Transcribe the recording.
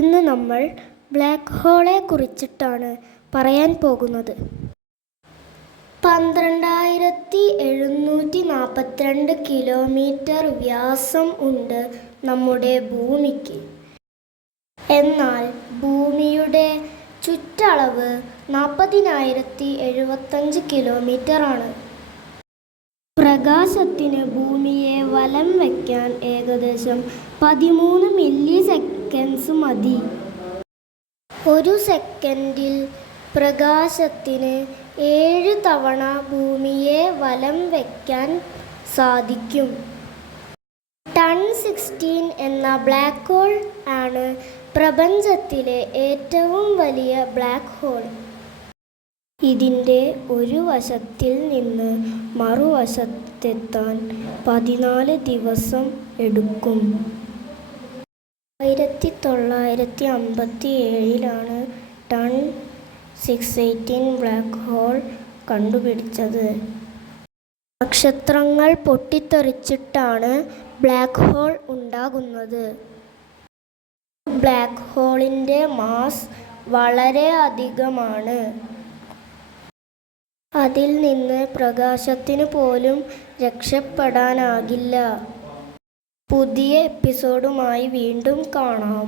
ഇന്ന് നമ്മൾ ബ്ലാക്ക് ഹോളെ കുറിച്ചിട്ടാണ് പറയാൻ പോകുന്നത്. 12,742 കിലോമീറ്റർ വ്യാസം ഉണ്ട് നമ്മുടെ ഭൂമിക്ക്. എന്നാൽ ഭൂമിയുടെ ചുറ്റളവ് 40,075 കിലോമീറ്റർ ആണ്. പ്രകാശത്തിന് ഭൂമിയെ വലം വയ്ക്കാൻ ഏകദേശം 13 മില്ലി സെക്കൻഡ്സ് മതി. ഒരു സെക്കൻഡിൽ പ്രകാശത്തിന് 7 തവണ ഭൂമിയെ വലം വയ്ക്കാൻ സാധിക്കും. ടൺ 16 എന്ന ബ്ലാക്ക് ഹോൾ ആണ് പ്രപഞ്ചത്തിലെ ഏറ്റവും വലിയ ബ്ലാക്ക് ഹോൾ. ഇതിൻ്റെ ഒരു വശത്തിൽ നിന്ന് മറുവശത്തെത്താൻ 14 ദിവസം എടുക്കും. 1957 ടൺ 618 ബ്ലാക്ക് ഹോൾ കണ്ടുപിടിച്ചത്. നക്ഷത്രങ്ങൾ പൊട്ടിത്തെറിച്ചിട്ടാണ് ബ്ലാക്ക് ഹോൾ ഉണ്ടാകുന്നത്. ബ്ലാക്ക് ഹോളിൻ്റെ മാസ് വളരെ അധികമാണ്. അതിൽ നിന്ന് പ്രകാശത്തിന് പോലും രക്ഷപ്പെടാനാകില്ല. പുതിയ എപ്പിസോഡുമായി വീണ്ടും കാണാം.